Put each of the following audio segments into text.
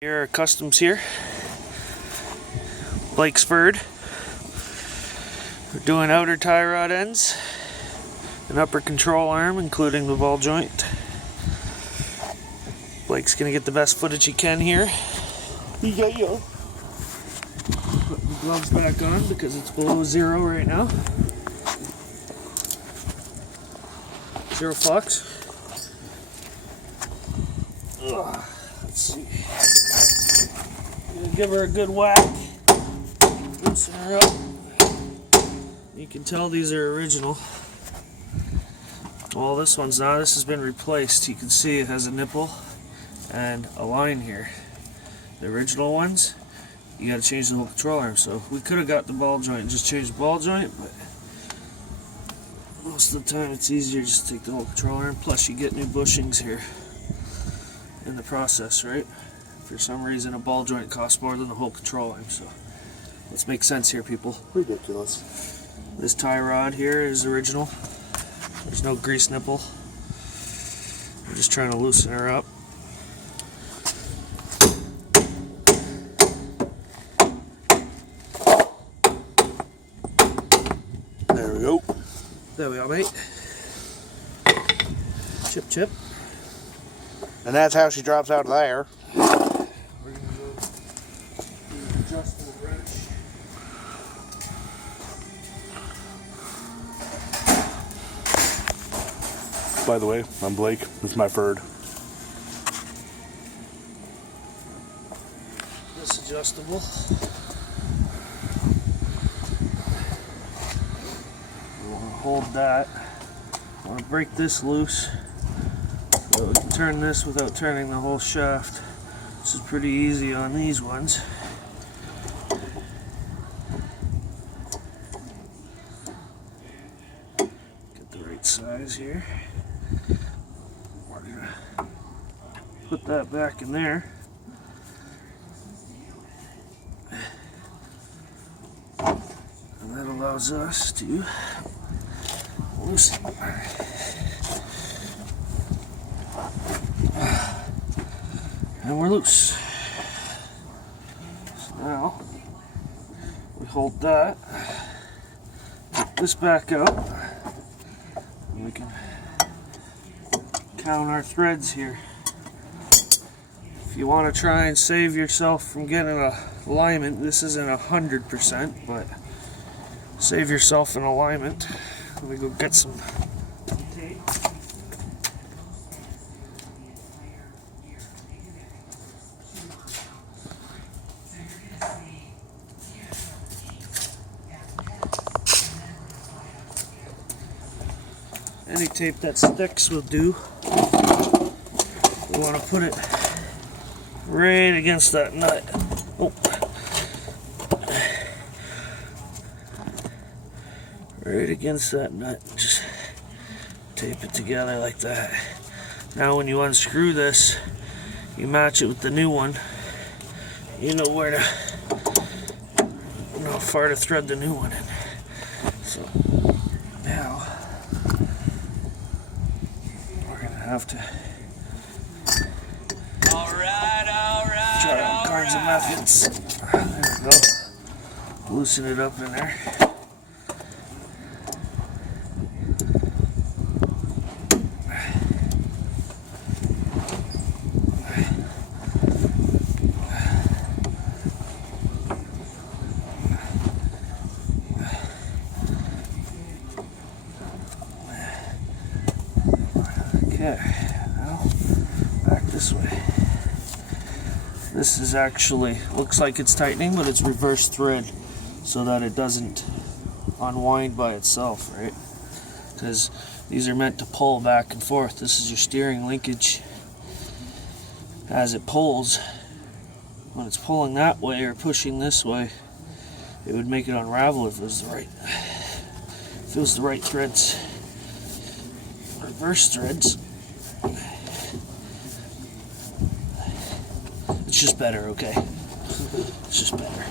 Here are customs here. Blakesford. We're doing outer tie rod ends, an upper control arm including the ball joint. Blake's gonna get the best footage he can here. Yeah. Put the gloves back on because it's below zero right now. Zero flux. Let's see. Gonna give her a good whack. Loosen her up. You can tell these are original. Well, this one's not. This has been replaced. You can see it has a nipple and a line here. The original ones, you gotta change the whole control arm. So we could have got the ball joint and just changed the ball joint, but most of the time it's easier just to take the whole control arm. Plus you get new bushings here in the process, right? For some reason a ball joint costs more than the whole control arm, so let's make sense here, people. Ridiculous. This tie rod here is original. There's no grease nipple. I'm just trying to loosen her up. There we go. There we are, mate. Chip, chip. And that's how she drops out of there. We're going to go do an adjustable wrench. By the way, I'm Blake. This is my Ferd. This adjustable. We want to hold that. I want to break this loose so we can turn this without turning the whole shaft. This is pretty easy on these ones. Get the right size here. We're gonna put that back in there. And that allows us to loosen. And we're loose. So now we hold that, get this back up, and we can count our threads here. If you want to try and save yourself from getting a alignment, this isn't 100%, but save yourself an alignment. Let me go get some tape. Any tape that sticks will do. We want to put it right against that nut. Oh. Right against that nut. Just tape it together like that. Now when you unscrew this, you match it with the new one. You know where to, you know how far to thread the new one in. So now we're gonna have to try all kinds of methods. There we go. Loosen it up in there. Okay, now back this way. This is actually, looks like it's tightening, but it's reverse thread so that it doesn't unwind by itself, right? Because these are meant to pull back and forth. This is your steering linkage. As it pulls, when it's pulling that way or pushing this way, it would make it unravel if it was the right threads. Reverse threads. It's just better, okay? It's just better.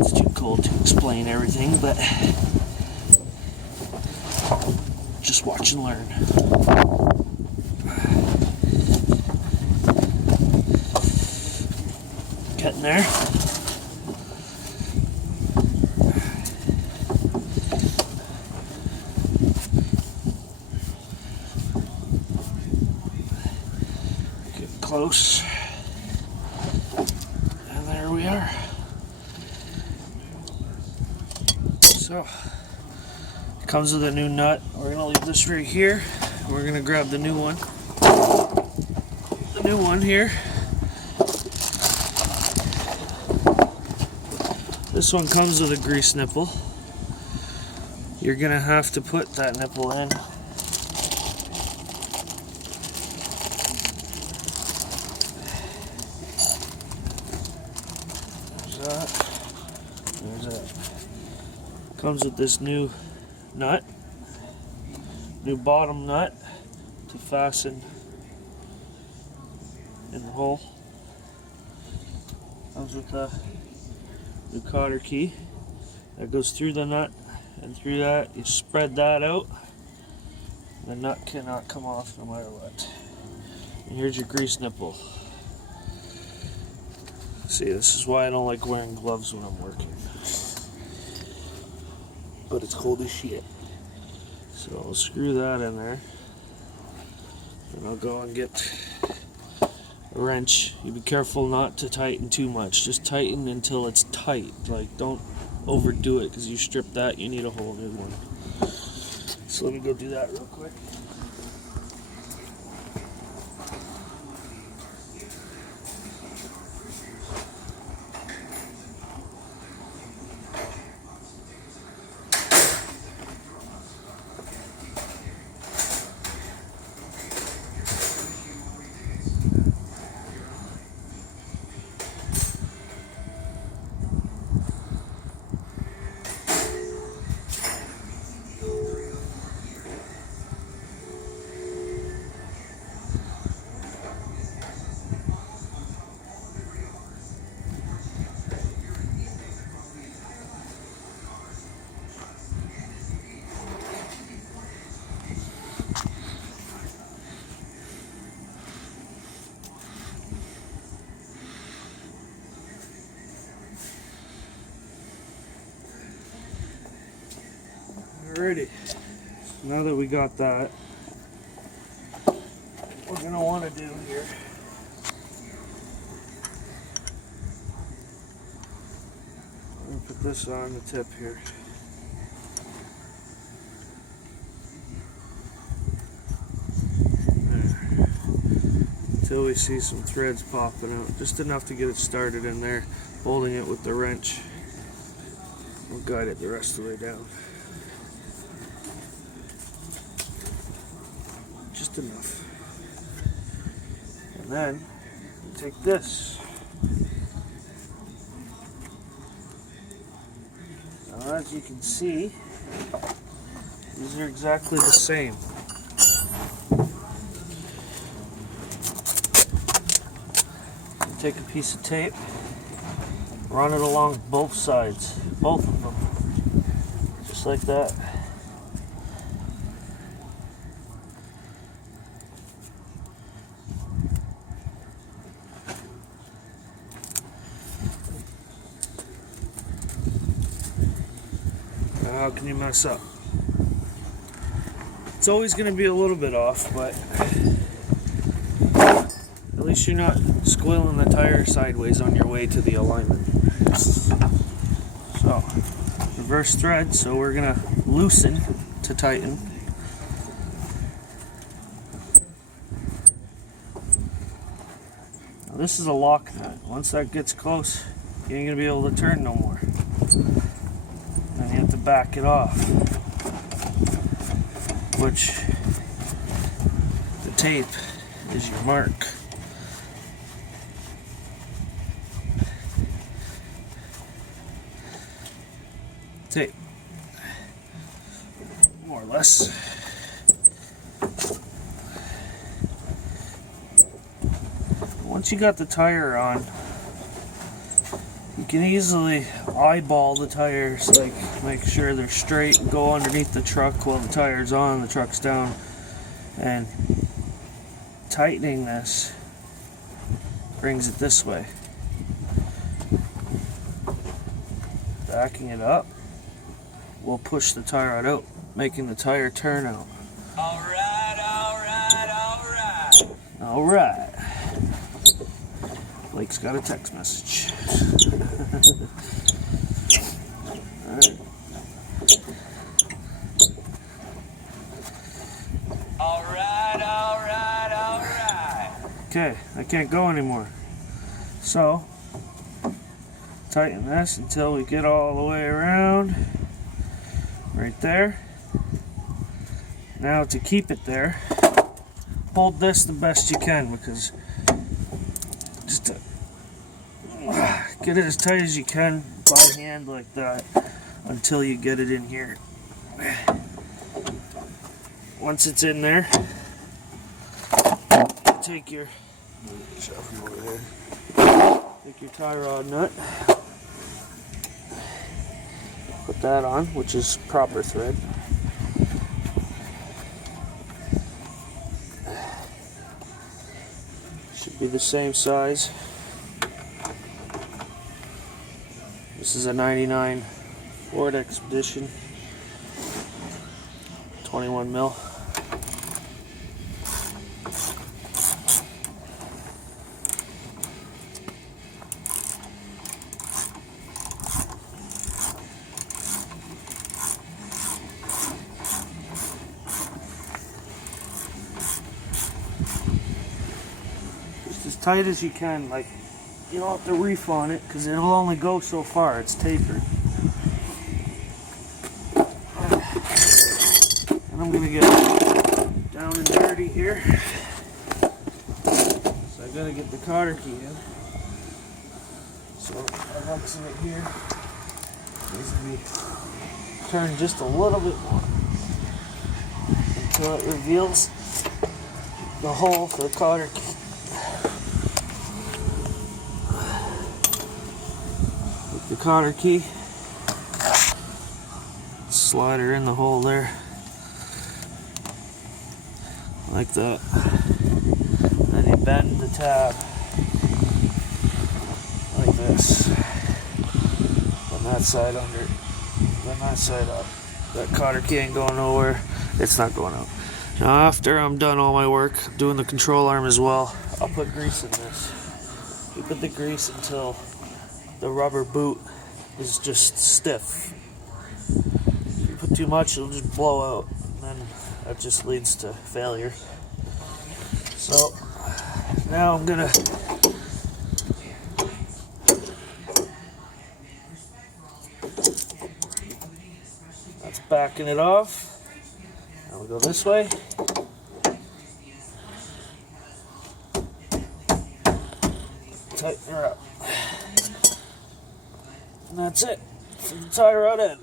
It's too cold to explain everything, but just watch and learn. in there. Get close. And there we are. So, it comes with a new nut. We're going to leave this right here. We're going to grab the new one. The new one here. This one comes with a grease nipple. You're going to have to put that nipple in. There's that. There's that. Comes with this new nut, new bottom nut to fasten in the hole. Comes with a new cotter key that goes through the nut, and through that you spread that out. The nut cannot come off no matter what. And here's your grease nipple. See, this is why I don't like wearing gloves when I'm working. But it's cold as shit. So I'll screw that in there. And I'll go and get a wrench. You be careful not to tighten too much. Just tighten until it's tight. Like, don't overdo it, because you strip that, you need a whole new one. So let me go do that real quick. Alrighty, now that we got that, what we're going to want to do here I'm going to put this on the tip here. There. Until we see some threads popping out, just enough to get it started in there, holding it with the wrench. We'll guide it the rest of the way down. Just enough. And then you take this. Now, as you can see, these are exactly the same. You take a piece of tape, run it along both sides, both of them, just like that. How can you mess up? It's always going to be a little bit off, but at least you're not squealing the tire sideways on your way to the alignment. So, reverse thread, so we're going to loosen to tighten. Now this is a lock nut. Once that gets close, you ain't going to be able to turn no more. Then you have to back it off, which the tape is your mark. Tape, more or less. Once you got the tire on, you can easily eyeball the tires, like make sure they're straight, and go underneath the truck while the tire's on, the truck's down, and tightening this brings it this way. Backing it up, we'll push the tie rod out, making the tire turn out. Alright, alright, alright. Alright. Blake's got a text message. Alright. Alright, alright, alright. Okay, I can't go anymore. So, tighten this until we get all the way around. Right there. Now to keep it there, hold this the best you can, because just to get it as tight as you can by hand like that until you get it in here. Once it's in there, take your tie rod nut, put that on, which is proper thread. Should be the same size. This is a 99 Ford Expedition, 21 mil. As tight as you can, like, you don't have to reef on it because it'll only go so far, it's tapered. And I'm gonna get down and dirty here, so I gotta get the cotter key in. So I'm huxing it here, needs to be turned just a little bit more until it reveals the hole for the cotter key. The cotter key, slide her in the hole there, like that. Then you bend the tab like this. Then that side under, then that side up. That cotter key ain't going nowhere. It's not going out. Now after I'm done all my work, doing the control arm as well, I'll put grease in this. We put the grease until the rubber boot is just stiff. If you put too much, it'll just blow out, and then that just leads to failure. So now I'm gonna that's backing it off. Now we'll go this way. Tighten her up. And that's it for the tie rod end.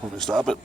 Want me to stop it?